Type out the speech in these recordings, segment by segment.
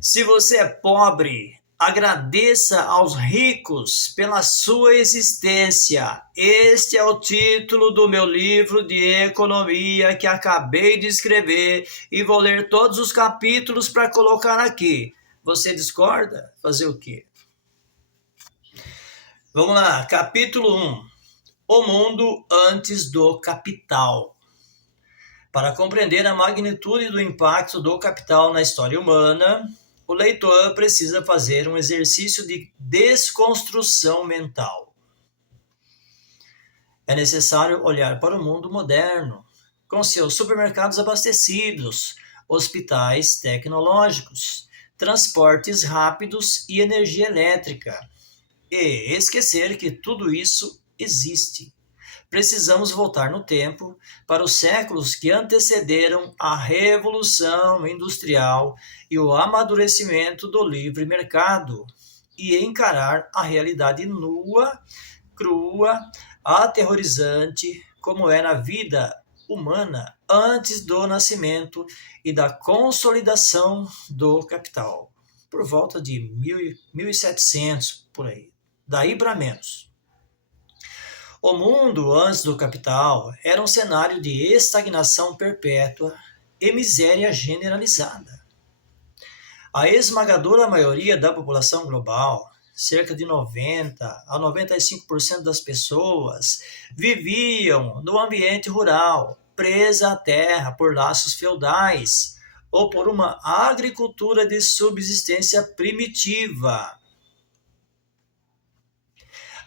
Se você é pobre, agradeça aos ricos pela sua existência. Este é o título do meu livro de economia que acabei de escrever e vou ler todos os capítulos para colocar aqui. Você discorda? Fazer o quê? Vamos lá, capítulo 1. O mundo antes do capital. Para compreender a magnitude do impacto do capital na história humana, o leitor precisa fazer um exercício de desconstrução mental. É necessário olhar para o mundo moderno, com seus supermercados abastecidos, hospitais tecnológicos, transportes rápidos e energia elétrica, e esquecer que tudo isso existe. Precisamos voltar no tempo para os séculos que antecederam a Revolução Industrial e o amadurecimento do livre mercado e encarar a realidade nua, crua, aterrorizante, como era a vida humana antes do nascimento e da consolidação do capital, por volta de 1700, por aí, daí para menos. O mundo antes do capital era um cenário de estagnação perpétua e miséria generalizada. A esmagadora maioria da população global, cerca de 90 a 95% das pessoas, viviam no ambiente rural, presa à terra por laços feudais ou por uma agricultura de subsistência primitiva.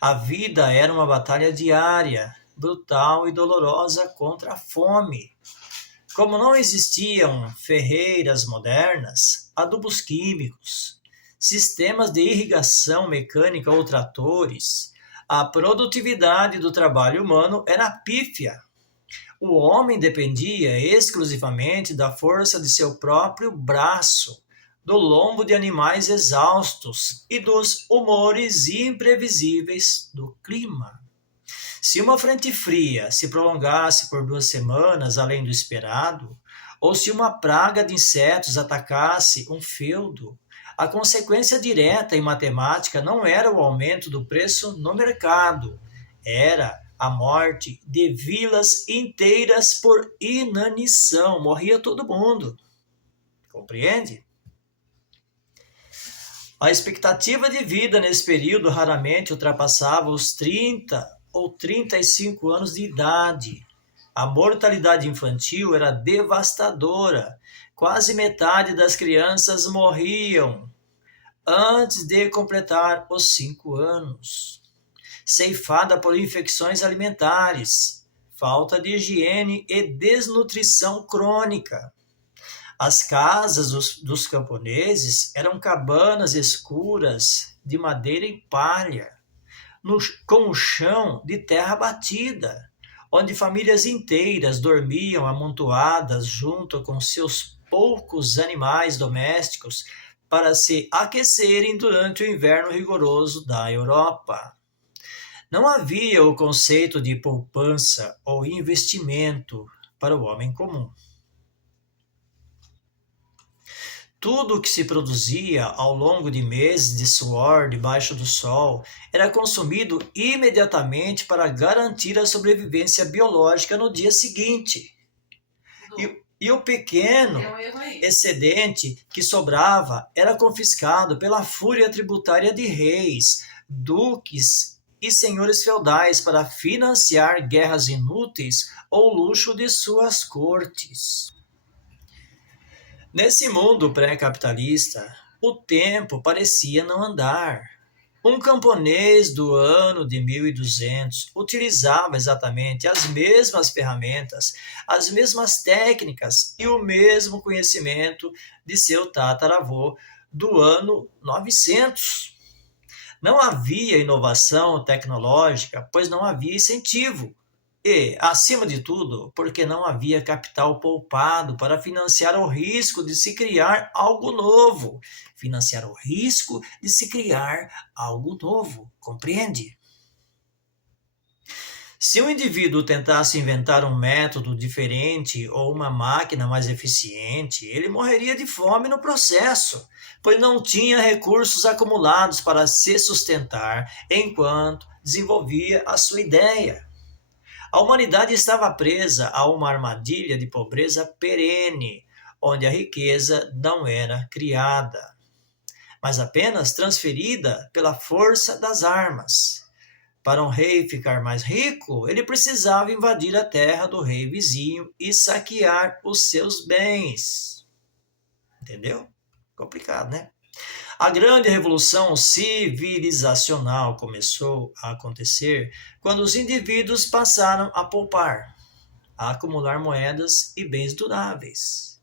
A vida era uma batalha diária, brutal e dolorosa contra a fome. Como não existiam ferreiras modernas, adubos químicos, sistemas de irrigação mecânica ou tratores, a produtividade do trabalho humano era pífia. O homem dependia exclusivamente da força de seu próprio braço, do lombo de animais exaustos e dos humores imprevisíveis do clima. Se uma frente fria se prolongasse por 2 semanas além do esperado, ou se uma praga de insetos atacasse um feudo, a consequência direta em matemática não era o aumento do preço no mercado, era a morte de vilas inteiras por inanição. Morria todo mundo. Compreende? A expectativa de vida nesse período raramente ultrapassava os 30 ou 35 anos de idade. A mortalidade infantil era devastadora. Quase metade das crianças morriam antes de completar os 5 anos. Ceifada por infecções alimentares, falta de higiene e desnutrição crônica. As casas dos camponeses eram cabanas escuras de madeira e palha, com o chão de terra batida, onde famílias inteiras dormiam amontoadas junto com seus poucos animais domésticos para se aquecerem durante o inverno rigoroso da Europa. Não havia o conceito de poupança ou investimento para o homem comum. Tudo o que se produzia ao longo de meses de suor debaixo do sol era consumido imediatamente para garantir a sobrevivência biológica no dia seguinte. E o pequeno excedente que sobrava era confiscado pela fúria tributária de reis, duques e senhores feudais para financiar guerras inúteis ou luxo de suas cortes. Nesse mundo pré-capitalista, o tempo parecia não andar. Um camponês do ano de 1200 utilizava exatamente as mesmas ferramentas, as mesmas técnicas e o mesmo conhecimento de seu tataravô do ano 900. Não havia inovação tecnológica, pois não havia incentivo. E, acima de tudo, porque não havia capital poupado para financiar o risco de se criar algo novo. Financiar o risco de se criar algo novo, compreende? Se um indivíduo tentasse inventar um método diferente ou uma máquina mais eficiente, ele morreria de fome no processo, pois não tinha recursos acumulados para se sustentar enquanto desenvolvia a sua ideia. A humanidade estava presa a uma armadilha de pobreza perene, onde a riqueza não era criada, mas apenas transferida pela força das armas. Para um rei ficar mais rico, ele precisava invadir a terra do rei vizinho e saquear os seus bens. Entendeu? Complicado, né? A grande revolução civilizacional começou a acontecer quando os indivíduos passaram a poupar, a acumular moedas e bens duráveis,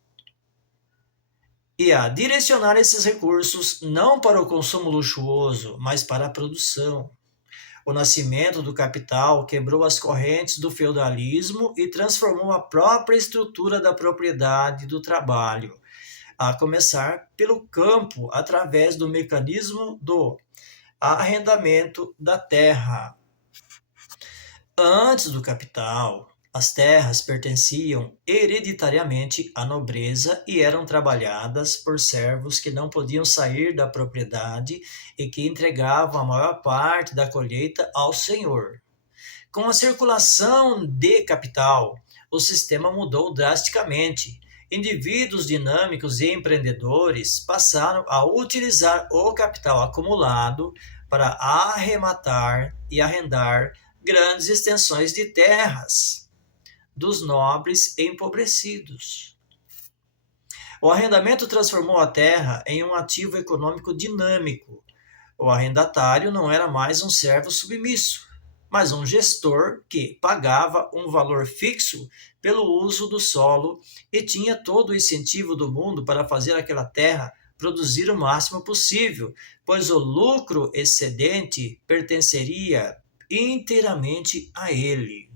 e a direcionar esses recursos não para o consumo luxuoso, mas para a produção. O nascimento do capital quebrou as correntes do feudalismo e transformou a própria estrutura da propriedade do trabalho, a começar pelo campo, através do mecanismo do arrendamento da terra. Antes do capital, as terras pertenciam hereditariamente à nobreza e eram trabalhadas por servos que não podiam sair da propriedade e que entregavam a maior parte da colheita ao senhor. Com a circulação de capital, o sistema mudou drasticamente. Indivíduos dinâmicos e empreendedores passaram a utilizar o capital acumulado para arrematar e arrendar grandes extensões de terras dos nobres empobrecidos. O arrendamento transformou a terra em um ativo econômico dinâmico. O arrendatário não era mais um servo submisso, mas um gestor que pagava um valor fixo pelo uso do solo e tinha todo o incentivo do mundo para fazer aquela terra produzir o máximo possível, pois o lucro excedente pertenceria inteiramente a ele.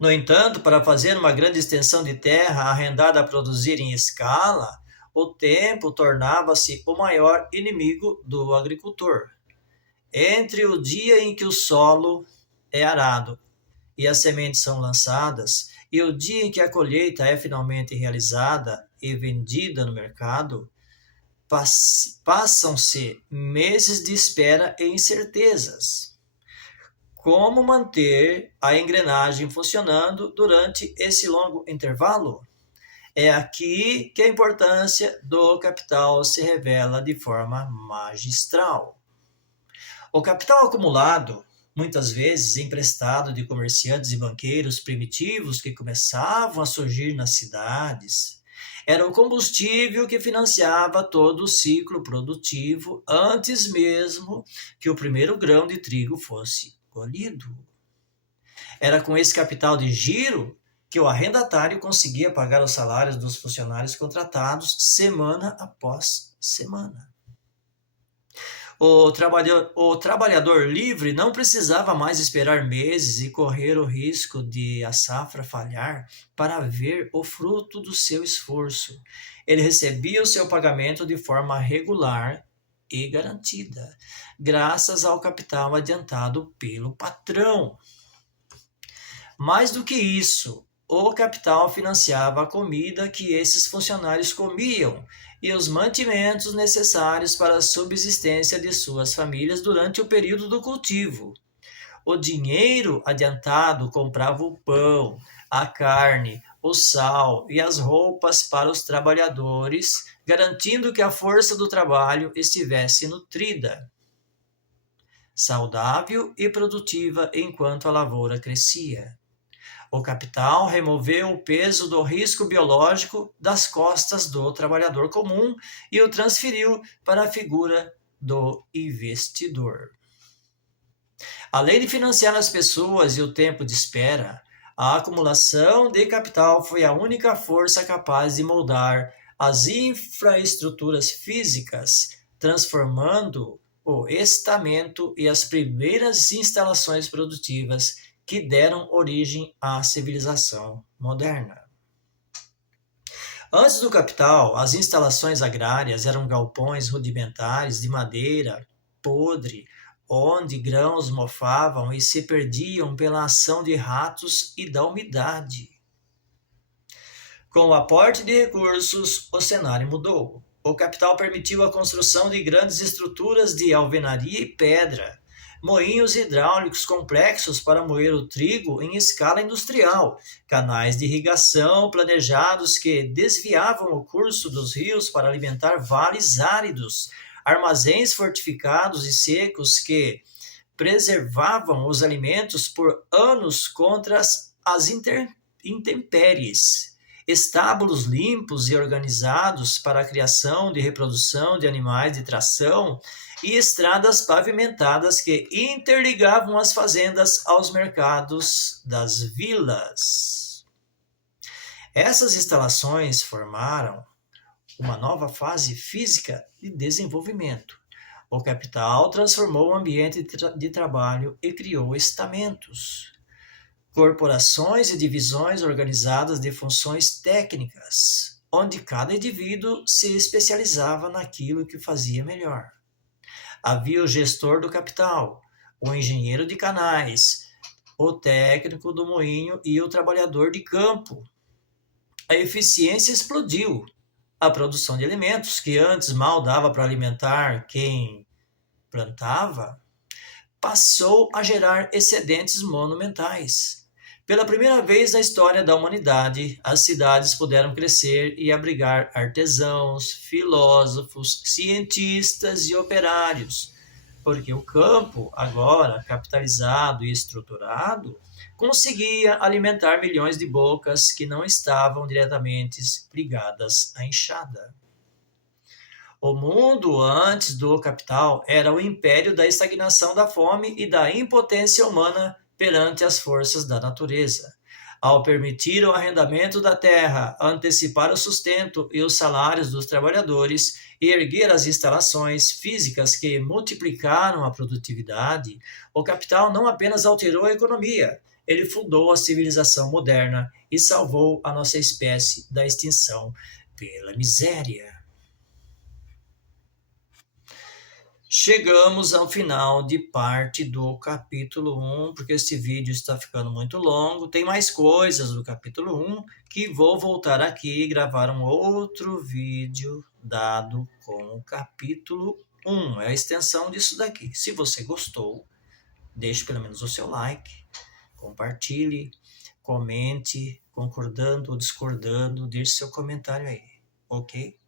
No entanto, para fazer uma grande extensão de terra arrendada a produzir em escala, o tempo tornava-se o maior inimigo do agricultor. Entre o dia em que o solo é arado e as sementes são lançadas, e o dia em que a colheita é finalmente realizada e vendida no mercado, passam-se meses de espera e incertezas. Como manter a engrenagem funcionando durante esse longo intervalo? É aqui que a importância do capital se revela de forma magistral. O capital acumulado, muitas vezes emprestado de comerciantes e banqueiros primitivos que começavam a surgir nas cidades, era o combustível que financiava todo o ciclo produtivo antes mesmo que o primeiro grão de trigo fosse colhido. Era com esse capital de giro que o arrendatário conseguia pagar os salários dos funcionários contratados semana após semana. O trabalhador livre não precisava mais esperar meses e correr o risco de a safra falhar para ver o fruto do seu esforço. Ele recebia o seu pagamento de forma regular e garantida, graças ao capital adiantado pelo patrão. Mais do que isso, o capital financiava a comida que esses funcionários comiam e os mantimentos necessários para a subsistência de suas famílias durante o período do cultivo. O dinheiro adiantado comprava o pão, a carne, o sal e as roupas para os trabalhadores, garantindo que a força do trabalho estivesse nutrida, saudável e produtiva enquanto a lavoura crescia. O capital removeu o peso do risco biológico das costas do trabalhador comum e o transferiu para a figura do investidor. Além de financiar as pessoas e o tempo de espera, a acumulação de capital foi a única força capaz de moldar as infraestruturas físicas, transformando o estamento e as primeiras instalações produtivas que deram origem à civilização moderna. Antes do capital, as instalações agrárias eram galpões rudimentares de madeira podre onde grãos mofavam e se perdiam pela ação de ratos e da umidade. Com o aporte de recursos, o cenário mudou. O capital permitiu a construção de grandes estruturas de alvenaria e pedra, moinhos hidráulicos complexos para moer o trigo em escala industrial, canais de irrigação planejados que desviavam o curso dos rios para alimentar vales áridos, armazéns fortificados e secos que preservavam os alimentos por anos contra as intempéries, estábulos limpos e organizados para a criação e reprodução de animais de tração e estradas pavimentadas que interligavam as fazendas aos mercados das vilas. Essas instalações formaram uma nova fase física de desenvolvimento. O capital transformou o ambiente de trabalho e criou estamentos, corporações e divisões organizadas de funções técnicas, onde cada indivíduo se especializava naquilo que fazia melhor. Havia o gestor do capital, o engenheiro de canais, o técnico do moinho e o trabalhador de campo. A eficiência explodiu. A produção de alimentos, que antes mal dava para alimentar quem plantava, passou a gerar excedentes monumentais. Pela primeira vez na história da humanidade, as cidades puderam crescer e abrigar artesãos, filósofos, cientistas e operários, porque o campo, agora capitalizado e estruturado, conseguia alimentar milhões de bocas que não estavam diretamente ligadas à enxada. O mundo antes do capital era o império da estagnação da fome e da impotência humana perante as forças da natureza. Ao permitir o arrendamento da terra, antecipar o sustento e os salários dos trabalhadores e erguer as instalações físicas que multiplicaram a produtividade, o capital não apenas alterou a economia, ele fundou a civilização moderna e salvou a nossa espécie da extinção pela miséria. Chegamos ao final de parte do capítulo 1, porque este vídeo está ficando muito longo. Tem mais coisas do capítulo 1 que vou voltar aqui e gravar um outro vídeo dado com o capítulo 1. É a extensão disso daqui. Se você gostou, deixe pelo menos o seu like, compartilhe, comente, concordando ou discordando, deixe seu comentário aí, ok?